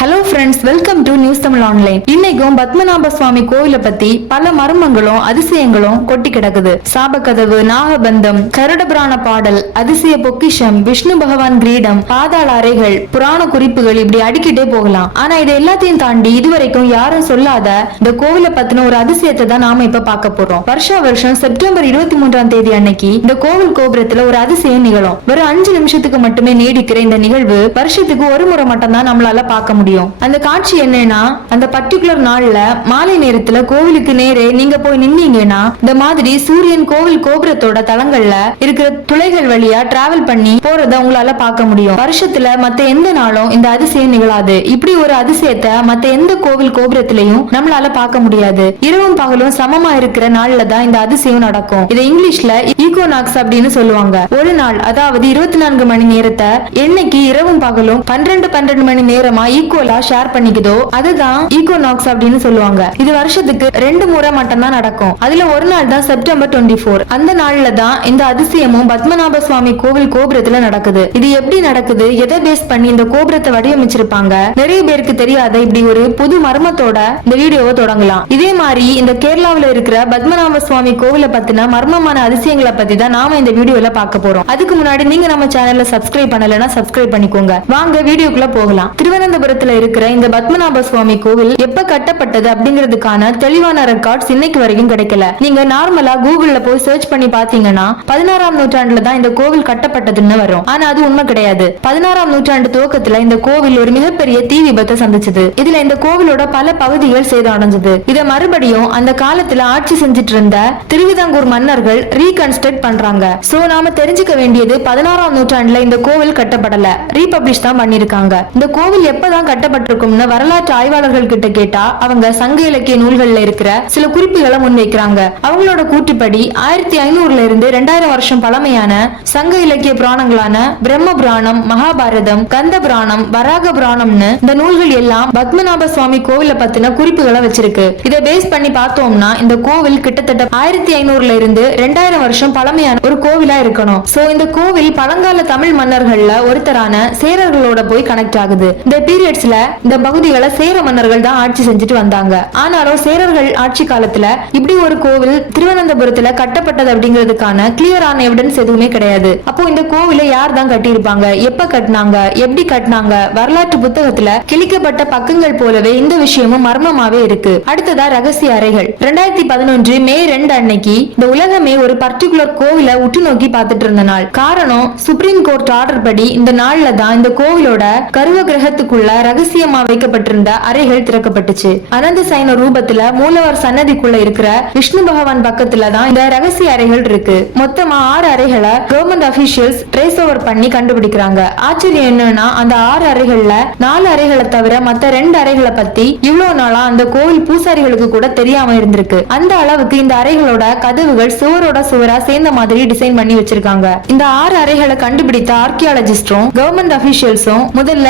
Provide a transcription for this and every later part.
Hello friends welcome to news Tamil online இன்னைக்கும் பத்மநாப சுவாமி கோவில பத்தி பல மர்மங்களும் அதிசயங்களும் கொட்டி கிடக்குது. சாபக்கதவு நாகபந்தம் கருடபுராண பாடல் அதிசய பொக்கிஷம் விஷ்ணு பகவான் கிரீடம் பாதாள அறைகள் புராண குறிப்புகள் இப்படி அடிக்கிட்டே போகலாம். ஆனா இதை எல்லாத்தையும் தாண்டி இதுவரைக்கும் யாரும் சொல்லாத இந்த கோவில பத்தின ஒரு அதிசயத்தை தான் நாம இப்ப பார்க்க போறோம். வருஷா வருஷம் செப்டம்பர் இருபத்தி மூன்றாம் தேதி அன்னைக்கு இந்த கோவில் கோபுரத்துல ஒரு அதிசயம் நிகழும். வெறும் அஞ்சு நிமிஷத்துக்கு மட்டுமே நீடிக்கிற இந்த நிகழ்வு வருஷத்துக்கு ஒரு முறை மட்டும் தான் நம்மளால பார்க்க முடியும். அந்த காட்சி என்னன்னா அந்த பர்டிகுலர் நாள்ல மாலை நேரத்துல கோவிலுக்கு நேரே நீங்க போய் நின்னீங்கன்னா இந்த மாதிரி சூரியன் கோவில் கோபுரத்தோட தளங்கள்ல இருக்கிற துளைகள் வழியா டிராவல் பண்ணி போறத உங்களால பார்க்க முடியும். வருஷத்துல மத்த எந்த நாளும் இந்த அதிசயம் நிகழாது. இப்படி ஒரு அதிசயத்தை மத்த எந்த கோவில் கோபுரத்திலையும் நம்மளால பார்க்க முடியாது. இரவும் பகலும் சமமா இருக்கிற நாள்ல தான் இந்த அதிசயம் நடக்கும். இதை இங்கிலீஷ்ல ஈகோனாக்ஸ் அப்படின்னு சொல்லுவாங்க. ஒரு நாள் அதாவது இருபத்தி நான்கு மணி நேரத்தை என்னைக்கு இரவும் பகலும் பன்னிரண்டு பன்னிரண்டு மணி நேரமா ஈக்குவலா ஷேர் பண்ணிக்குதோ அதுதான் ஈகோனாக்ஸ் அப்படின்னு சொல்லுவாங்க. இது வருஷத்துக்கு ரெண்டு முறை மட்டும்தான் நடக்கும். அதுல ஒரு நாள் தான் செப்டம்பர் டுவெண்ட்டி ஃபோர் அந்த நாள்ல தான் இந்த அதிசயமும் பத்மநாப சுவாமி கோவில் கோபுரத்துல நடக்குது. இது எப்படி நடக்குது? எதை பேஸ் பண்ணி இந்த கோபுரத்தை வடிவமைச்சிருப்பாங்க? நிறைய பேருக்கு தெரியாத இப்படி ஒரு புது மர்மத்தோட இந்த வீடியோவை தொடங்கலாம். இதே மாதிரி இந்த கேரளாவில இருக்கிற பத்மநாப சுவாமி கோவில பத்தின மர்மமான அதிசயங்களை பத்தி தான் நாம இந்த வீடியோல பார்க்க போறோம். அதுக்கு முன்னாடி நீங்க நம்ம சேனல்ல சப்ஸ்கிரைப் பண்ணலன்னா சப்ஸ்கிரைப் பண்ணிக்கோங்க. வாங்க வீடியோக்குள்ள போகலாம். திருவனந்தபுரம் திருவனந்தபுரத்துல இருக்கிற இந்த பத்மநாப சுவாமி கோவில் எப்ப கட்டப்பட்டது அப்படிங்கிறதுக்கான தெளிவான ரெக்கார்ட்ஸ் இன்னைக்கு வரைக்கும் கிடைக்கல. நீங்க நார்மலா கூகுள்ல போய் சர்ச் பண்ணி பாத்தீங்கன்னா பதினாறாம் நூற்றாண்டுல தான் இந்த கோவில் கட்டப்பட்டதுன்னு வரும். ஆனா அது உண்மை கிடையாது. பதினாறாம் நூற்றாண்டு துவக்கத்துல இந்த கோவில் ஒரு மிகப்பெரிய தீ விபத்தை சந்திச்சது. இதுல இந்த கோவிலோட பல பகுதிகள் சேதம் அடைஞ்சது இத மறுபடியும் அந்த காலத்துல ஆட்சி செஞ்சிட்டு இருந்த திருவிதாங்கூர் மன்னர்கள் ரீகன்ஸ்ட்ரக்ட் பண்றாங்க. சோ நாம தெரிஞ்சுக்க வேண்டியது பதினாறாம் நூற்றாண்டுல இந்த கோவில் கட்டப்படல. ரீபப்ளிஷ் தான் பண்ணிருக்காங்க இந்த கோவில் எப்பதான் கட்டப்பட்டிருக்கும்னு வரலாற்று ஆய்வாளர்கள் கிட்ட கேட்டா அவங்க சங்க இலக்கிய நூல்கள்ல இருக்கிற சில குறிப்புகளை முன்வைக்கிறாங்க. அவங்களோட கூற்றுப்படி ஆயிரத்தி ஐநூறுல இருந்து ரெண்டாயிரம் வருஷம் பழமையான சங்க இலக்கிய புராணங்களான பிரம்ம புராணம் மகாபாரதம் கந்த புராணம் வராக புராணம்னு இந்த நூல்கள் எல்லாம் பத்மநாப சுவாமி கோவில பத்தின குறிப்புகளை வச்சிருக்கு. இதை பேஸ் பண்ணி பார்த்தோம்னா இந்த கோவில் கிட்டத்தட்ட ஆயிரத்தி ஐநூறுல இருந்து ரெண்டாயிரம் வருஷம் பழமையான ஒரு கோவிலா இருக்கணும். சோ இந்த கோவில் பழங்கால தமிழ் மன்னர்கள்ல ஒருத்தரான சேரர்களோட போய் கனெக்ட் ஆகுது. இந்த பீரியட் பீரியட்ஸ்ல இந்த பகுதிகளை சேர மன்னர்கள் தான் ஆட்சி செஞ்சுட்டு வந்தாங்க. ஆனாலும் சேரர்கள் ஆட்சி காலத்துல இப்படி ஒரு கோவில் திருவனந்தபுரத்துல கட்டப்பட்டது அப்படிங்கிறதுக்கான கிளியரான எவிடன்ஸ் எதுவுமே கிடையாது. அப்போ இந்த கோவிலை யார் தான் கட்டியிருப்பாங்க? எப்ப கட்டினாங்க? எப்படி கட்டினாங்க? வரலாற்று புத்தகத்துல கிழிக்கப்பட்ட பக்கங்கள் போலவே இந்த விஷயமும் மர்மமாவே இருக்கு. அடுத்ததா ரகசிய அறைகள். ரெண்டாயிரத்தி பதினொன்று மே ரெண்டு அன்னைக்கு இந்த உலகமே ஒரு பர்டிகுலர் கோவில உற்று நோக்கி பார்த்துட்டு இருந்த நாள். காரணம் சுப்ரீம் கோர்ட் ஆர்டர் படி இந்த நாள்ல தான் இந்த கோவிலோட கருவ கிரகத்துக்குள்ள ரகசியமா வைக்கப்பட்டிருந்த அறைகள் திறக்கப்பட்டுச்சு. அனந்த சைன ரூபத்துல மூலவர் சன்னதிக்குள்ள இருக்கிற விஷ்ணு பகவான் பக்கத்துல தான் இந்த ரகசிய அறைகள் இருக்கு. மொத்தமா ஆறு அறைகளை கவர்மெண்ட் அபிஷியல்ஸ் ட்ரேஸ் ஓவர் பண்ணி கண்டுபிடிக்கிறாங்க. ஆச்சரியம் என்னன்னா அந்த ஆறு அறைகள்ல நாலு அறைகளை தவிர மத்த ரெண்டு அறைகளை பத்தி இவ்வளவு நாளா அந்த கோவில் பூசாரிகளுக்கு கூட தெரியாம இருந்திருக்கு. அந்த அளவுக்கு இந்த அறைகளோட கதவுகள் சுவரோட சுவரா சேர்ந்த மாதிரி டிசைன் பண்ணி வச்சிருக்காங்க. இந்த ஆறு அறைகளை கண்டுபிடித்த ஆர்கியாலஜிஸ்டும் கவர்மெண்ட் அபிஷியல்ஸும் முதல்ல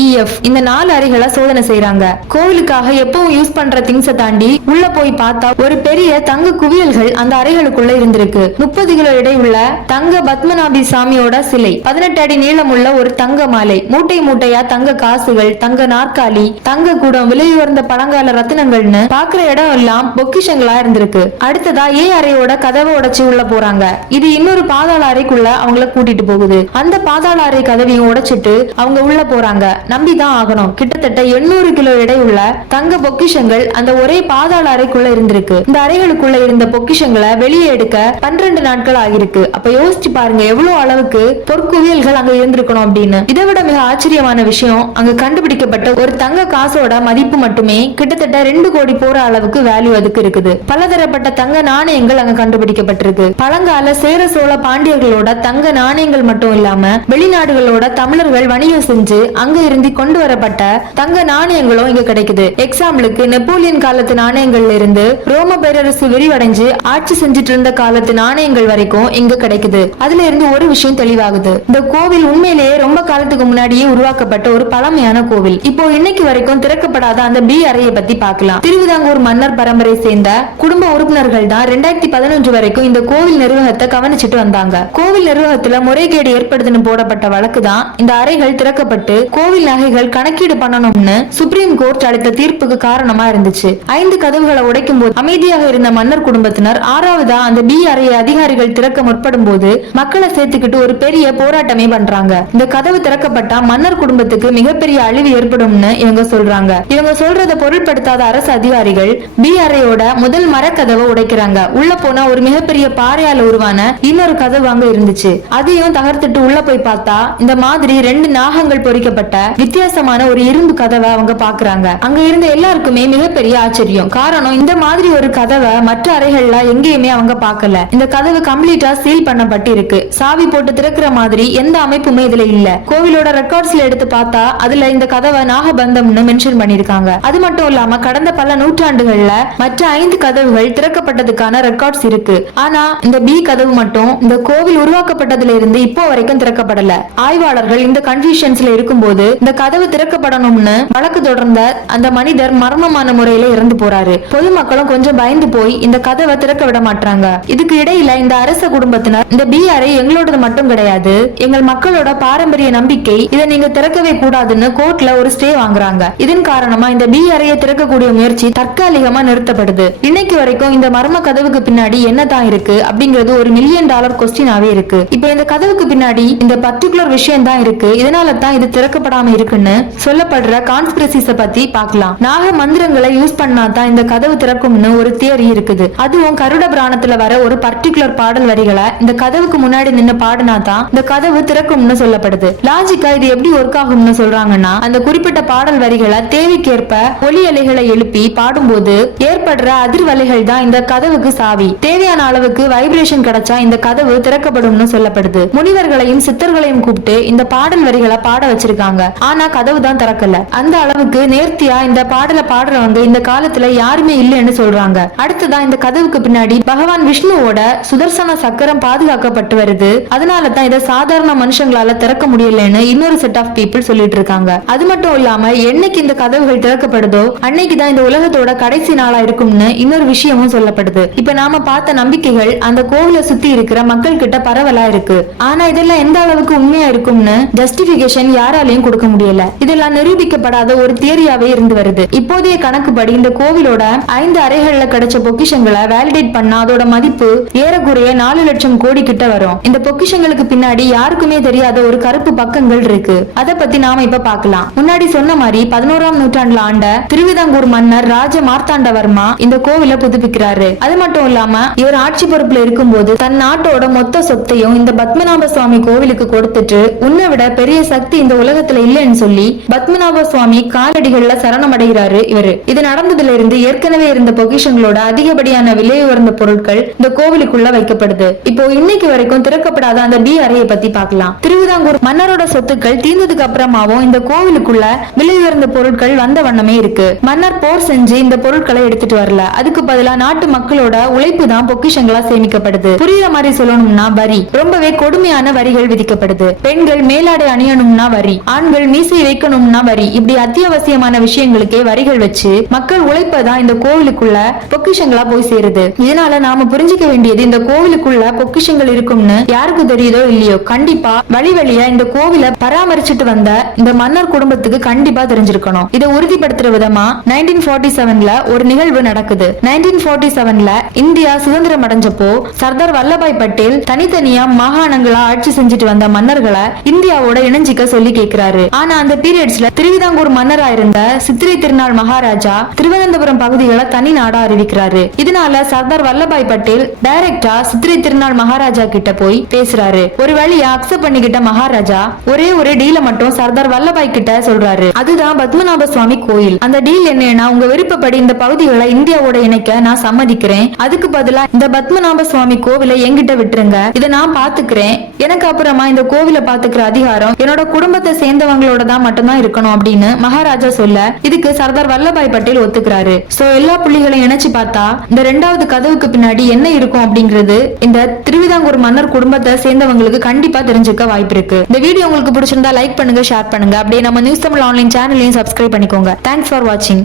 e, எஃப் இந்த நாலு அறைகளை சோதனை செய்யறாங்க கோவிலுக்காக எப்பவும் யூஸ் பண்ற திங்ஸ தாண்டி உள்ள போய் பார்த்தா ஒரு பெரிய தங்க குவியல்கள் அந்த அறைகளுக்குள்ள இருந்திருக்கு. முப்பது கிலோ எடை உள்ள தங்க பத்மநாபி சாமியோட சிலை பதினெட்டு அடி நீளமுள்ள ஒரு தங்க மாலை மூட்டை மூட்டையா தங்க காசுகள் தங்க நாற்காலி தங்க கூடம் விலை உயர்ந்த பழங்கால ரத்தினங்கள்னு பாக்குற இடம் எல்லாம் பொக்கிஷங்களா இருந்திருக்கு. அடுத்ததா ஏ அறையோட கதவை உடைச்சு உள்ள போறாங்க. இது இன்னொரு பாதாள அறைக்குள்ள அவங்கள கூட்டிட்டு போகுது. அந்த பாதாள அறை கதவையும் உடைச்சிட்டு அவங்க உள்ள போறாங்க. நம்பிதான் ஆகணும். கிட்டத்தட்ட எண்ணூறு கிலோ எடை உள்ள தங்க பொக்கிஷங்கள் அந்த ஒரே பாதாள அறைக்குள்ள இருந்திருக்கு. இந்த அறைகளுக்குள்ள இருந்த பொக்கிஷங்களை வெளியே எடுக்க பன்னிரண்டு நாட்கள் ஆகிருக்கு அப்ப யோசிச்சு பாருங்க எவ்வளவு அளவுக்கு பொற்குவியல்கள் அங்க இருந்திருக்கணும் அப்படின்னு. இதை விட மிக ஆச்சரியமான விஷயம் அங்க கண்டுபிடிக்கப்பட்ட ஒரு தங்க காசோட மதிப்பு மட்டுமே கிட்டத்தட்ட ரெண்டு கோடி போற அளவுக்கு வேல்யூ அதுக்கு இருக்குது. பலதரப்பட்ட தங்க நாணயங்கள் அங்க கண்டுபிடிக்கப்பட்டிருக்கு. பழங்கால சேர சோழ பாண்டியர்களோட தங்க நாணயங்கள் மட்டும் இல்லாம வெளிநாடுகளோட தமிழர்கள் வணிகம் செஞ்சு அங்க இருந்து கொண்டு வரப்பட்ட தங்க நாணயங்களும் இங்க கிடைக்குது. எக்ஸாம்பிளுக்கு நெப்போலியன் காலத்து நாணயங்கள்ல இருந்து ரோம பேரரசு விரிவடைஞ்சு ஆட்சி செஞ்சுட்டு இருந்த காலத்து நாணயங்கள் வரைக்கும் இங்க கிடைக்குது. அதுல இருந்து ஒரு விஷயம் தெளிவாகுது. இந்த கோவில் உண்மையிலேயே ரொம்ப காலத்துக்கு முன்னாடியே உருவாக்கப்பட்ட ஒரு பழமையான கோவில். இப்போ இன்னைக்கு வரைக்கும் திறக்கப்படாத அந்த பி அறையை பத்தி பார்க்கலாம். திருவிதாங்கூர் மன்னர் பரம்பரை சேர்ந்த குடும்ப உறுப்பினர்கள் தான் ரெண்டாயிரத்தி பதினொன்று வரைக்கும் இந்த கோவில் நிர்வாகத்தை கவனிச்சிட்டு வந்தாங்க. கோவில் நிர்வாகத்துல முறைகேடு ஏற்படுதுன்னு போடப்பட்ட வழக்கு தான் இந்த அறைகள் திறக்கப்பட்டு கோவில் நகை நகைகள் கணக்கீடு பண்ணணும்னு சுப்ரீம் கோர்ட் அளித்த தீர்ப்புக்கு காரணமா இருந்துச்சு. ஐந்து கதவுகளை உடைக்கும் போது அமைதியாக இருந்த மன்னர் குடும்பத்தினர் ஆறாவதா அந்த பி அறையை அதிகாரிகள் திறக்க முற்படும் போது மக்களை சேர்த்துக்கிட்டு ஒரு பெரிய போராட்டமே பண்றாங்க. இந்த கதவு திறக்கப்பட்டா மன்னர் குடும்பத்துக்கு மிகப்பெரிய அழிவு ஏற்படும்னு இவங்க சொல்றாங்க. இவங்க சொல்றத பொருட்படுத்தாத அரசு அதிகாரிகள் பி அறையோட முதல் மரக்கதவை உடைக்கிறாங்க. உள்ள போனா ஒரு மிகப்பெரிய பாறையால உருவான இன்னொரு கதவு அங்க இருந்துச்சு. அதையும் தகர்த்துட்டு உள்ள போய் பார்த்தா இந்த மாதிரி ரெண்டு நாகங்கள் பொறிக்கப்பட்ட வித்தியாசமான ஒரு இரும்பு கதவை அவங்க பாக்குறாங்க அங்க இருந்த எல்லாருக்குமே மிகப்பெரிய ஆச்சரியம். காரணம் இந்த மாதிரி ஒரு கதவை மற்ற அறைகள்ல எங்கேயுமே அவங்க பார்க்கல. இந்த கதவு கம்ப்ளீட்டா சீல் பண்ணப்பட்டு இருக்கு சாவி போட்டு திறக்கிற மாதிரி எந்த அமைப்புமே இதுல இல்ல. கோவிலோட ரெக்கார்ட்ஸ்ல எடுத்து பார்த்தா அதுல இந்த கதவை நாகபந்தம்னு மென்ஷன் பண்ணிருக்காங்க. அது மட்டும் இல்லாம கடந்த பல நூற்றாண்டுகள்ல மற்ற ஐந்து கதவுகள் திறக்கப்பட்டதுக்கான ரெக்கார்ட்ஸ் இருக்கு. ஆனா இந்த பி கதவு மட்டும் இந்த கோவில் உருவாக்கப்பட்டதுல இருந்து இப்போ வரைக்கும் திறக்கப்படல. ஆய்வாளர்கள் இந்த கன்ஃபியூஷன்ஸ்ல இருக்கும்போது இந்த கதவு திறக்கப்படணும்னு வழக்கு தொடர்ந்த அந்த மனிதர் மர்மமான முறையில இறந்து போறாரு. பொதுமக்களும் கொஞ்சம் பயந்து போய் இந்த கதவை திறக்க விட மாட்டாங்க இதுக்கு இடையில இந்த அரச குடும்பத்தினர் இந்த பி அறை எங்களோடது மட்டும் கிடையாது. எங்கள் மக்களோட பாரம்பரிய நம்பிக்கை இதை நீங்க திறக்கவே கூடாதுன்னு கோர்ட்ல ஒரு ஸ்டே வாங்குறாங்க. இதன் காரணமா இந்த பி அறையை திறக்கக்கூடிய முயற்சி தற்காலிகமா நிறுத்தப்படுது. இன்னைக்கு வரைக்கும் இந்த மர்ம கதவுக்கு பின்னாடி என்னதான் இருக்கு அப்படிங்கிறது ஒரு மில்லியன் டாலர் கொஸ்டினாவே இருக்கு. இப்ப இந்த கதவுக்கு பின்னாடி இந்த பர்டிகுலர் விஷயம் தான் இருக்கு. இதனால தான் இது திறக்கப்படாம இருக்கு இருக்குன்னு சொல்லப்படுற கான்ஸ்பிரசிஸ பத்தி பார்க்கலாம். நாக மந்திரங்களை யூஸ் பண்ணா தான் இந்த கதவு திறக்கும்னு ஒரு தியரி இருக்குது. அதுவும் கருட புராணத்துல வர ஒரு பர்டிகுலர் பாடல் வரிகளை இந்த கதவுக்கு முன்னாடி நின்னு பாடினா தான் இந்த கதவு திறக்கும்னு சொல்லப்படுது. லாஜிக்கா இது எப்படி ஒர்க் ஆகும்னு சொல்றாங்கன்னா அந்த குறிப்பிட்ட பாடல் வரிகளை தேவைக்கேற்ப ஒலி அலைகளை எழுப்பி பாடும்போது ஏற்படுற அதிர்வலைகள் தான் இந்த கதவுக்கு சாவி. தேவையான அளவுக்கு வைப்ரேஷன் கிடைச்சா இந்த கதவு திறக்கப்படும்னு சொல்லப்படுது. முனிவர்களையும் சித்தர்களையும் கூப்பிட்டு இந்த பாடல் வரிகளை பாட வச்சிருக்காங்க. ஆனா கதவு தான் திறக்கல. அந்த அளவுக்கு நேர்த்தியா இந்த பாடலை பாடுறவங்க இந்த காலத்துல யாருமே இல்லைன்னு சொல்றாங்க. அடுத்ததான் இந்த கதவுக்கு பின்னாடி பகவான் விஷ்ணுவோட சுதர்சன சக்கரம் பாதுகாக்கப்பட்டு வருது. அதனால தான் இதை சாதாரண மனுஷங்களால திறக்க முடியலன்னு இன்னொரு செட் ஆஃப் பீப்புள் சொல்லிட்டு இருக்காங்க. அது மட்டும் இல்லாம என்னைக்கு இந்த கதவுகள் திறக்கப்படுதோ அன்னைக்கு தான் இந்த உலகத்தோட கடைசி நாளா இருக்கும்னு இன்னொரு விஷயமும் சொல்லப்படுது. இப்ப நாம பார்த்த நம்பிக்கைகள் அந்த கோவில சுத்தி இருக்கிற மக்கள் கிட்ட பரவலா இருக்கு. ஆனா இதெல்லாம் எந்த அளவுக்கு உண்மையா இருக்கும்னு ஜஸ்டிபிகேஷன் யாராலையும் கொடுக்க முடியல இதெல்லாம் நிரூபிக்கப்படாத ஒரு தியரியாவே இருந்து வருது. இப்போதைய கணக்குப்படி இந்த கோவிலோட ஐந்து அறைகள்ல கிடைச்ச பொக்கிஷங்களை வேலிடேட் பண்ணா அதோட மதிப்பு ஏறக்குறைய நாலு லட்சம் கோடி கிட்ட வரும். இந்த பொக்கிஷங்களுக்கு பின்னாடி யாருக்குமே தெரியாத ஒரு கருப்பு பக்கங்கள் இருக்கு. அத பத்தி நாம இப்ப பார்க்கலாம். முன்னாடி சொன்ன மாதிரி பதினோராம் நூற்றாண்டுல ஆண்ட திருவிதாங்கூர் மன்னர் ராஜ மார்த்தாண்டவர்மா இந்த கோவிலை புதுப்பிக்கிறாரு. அது மட்டும் இல்லாம இவர் ஆட்சி பொறுப்புல இருக்கும்போது தன் நாட்டோட மொத்த சொத்தையும் இந்த பத்மநாப சுவாமி கோவிலுக்கு கொடுத்துட்டு உன்னை விட பெரிய சக்தி இந்த உலகத்துல இல்லைன்னு அப்படின்னு சொல்லி பத்மநாப சுவாமி காலடிகள்ல சரணம் அடைகிறாரு இவரு. இது நடந்ததுல இருந்து ஏற்கனவே இருந்த பொக்கிஷங்களோட அதிகப்படியான விலை உயர்ந்த பொருட்கள் இந்த கோவிலுக்குள்ள வைக்கப்படுது. இப்போ இன்னைக்கு வரைக்கும் திறக்கப்படாத அந்த பி அறையை பத்தி பார்க்கலாம். திருவிதாங்கூர் மன்னரோட சொத்துக்கள் தீர்ந்ததுக்கு அப்புறமாவும் இந்த கோவிலுக்குள்ள விலை உயர்ந்த பொருட்கள் வந்த வண்ணமே இருக்கு. மன்னர் போர் செஞ்சு இந்த பொருட்களை எடுத்துட்டு வரல. அதுக்கு பதிலா நாட்டு மக்களோட உழைப்பு தான் பொக்கிஷங்களா சேமிக்கப்படுது. புரியுற மாதிரி சொல்லணும்னா வரி. ரொம்பவே கொடுமையான வரிகள் விதிக்கப்படுது. பெண்கள் மேலாடை அணியணும்னா வரி. ஆண்கள் மீச வைக்கணும்னா வரி. இப்படி அத்தியாவசியமான விஷயங்களுக்கே வரிகள் வச்சு மக்கள் உழைப்பதான் இந்த கோவிலுக்குள்ள பொக்கிஷங்களா போய் சேருது. இதனால நாம புரிஞ்சுக்க வேண்டியது இந்த கோவிலுக்குள்ள பொக்கிஷங்கள் இருக்கும்னு யாருக்கு தெரியுதோ இல்லையோ? கண்டிப்பா வழி வழியா இந்த கோவிலை பராமரிச்சுட்டு வந்த இந்த மன்னர் குடும்பத்துக்கு கண்டிப்பா தெரிஞ்சிருக்கணும். இதை உறுதிப்படுத்துற விதமா நைன்டீன் ஃபார்ட்டி செவன்ல ஒரு நிகழ்வு நடக்குது. நைன்டீன் ஃபார்ட்டி செவன்ல இந்தியா சுதந்திரம் அடைஞ்சப்போ சர்தார் வல்லபாய் பட்டேல் தனித்தனியா மாகாணங்களா ஆட்சி செஞ்சுட்டு வந்த மன்னர்களை இந்தியாவோட இணைஞ்சிக்க சொல்லி கேக்குறாரு. ஆனா அந்த பீரியட்ஸ்ல திருவிதாங்கூர் மன்னரா இருந்த சித்திரை திருநாள் மகாராஜா திருவனந்தபுரம் பகுதிகளை தனி நாடா அறிவிக்கிறாரு. இதனால சர்தார் வல்லபாய் பட்டேல் டைரக்டா சித்திரை திருநாள் மகாராஜா கிட்ட போய் பேசுறாரு. ஒரு வழியா அக்செப்ட் பண்ணிக்கிட்ட மகாராஜா ஒரே ஒரு டீல மட்டும் சர்தார் வல்லபாய் கிட்ட சொல்றாரு. அதுதான் பத்மநாப சுவாமி கோயில். அந்த டீல் என்னன்னா உங்க விருப்பப்படி இந்த பகுதிகளை இந்தியாவோட இணைக்க நான் சம்மதிக்கிறேன். அதுக்கு பதிலா இந்த பத்மநாப சுவாமி கோவிலை என்கிட்ட விட்டுருங்க. இதை நான் பாத்துக்கிறேன் எனக்கு அப்புறமா இந்த கோவிலை பாத்துக்கிற அதிகாரம் என்னோட குடும்பத்தை சேர்ந்தவங்களோட தான் மட்டும்தான் இருக்கணும் அப்படின்னு மகாராஜா சொல்ல இதுக்கு சர்தார் வல்லபாய் பட்டேல் ஒத்துக்கிறாரு. சோ எல்லா புள்ளிகளையும் இணைச்சு பார்த்தா இந்த ரெண்டாவது கதவுக்கு பின்னாடி என்ன இருக்கும் அப்படிங்கிறது இந்த திருவிதாங்கூர் மன்னர் குடும்பத்தை சேர்ந்தவங்களுக்கு கண்டிப்பா தெரிஞ்சுக்க வாய்ப்பு இருக்கு. இந்த வீடியோ உங்களுக்கு பிடிச்சிருந்தா லைக் பண்ணுங்க ஷேர் பண்ணுங்க. அப்படியே நம்ம நியூஸ் தமிழ் ஆன்லைன் சேனலையும் சப்ஸ்கிரைப் பண்ணிக்கோங்க. தேங்க்ஸ் ஃபார் வாட்சிங்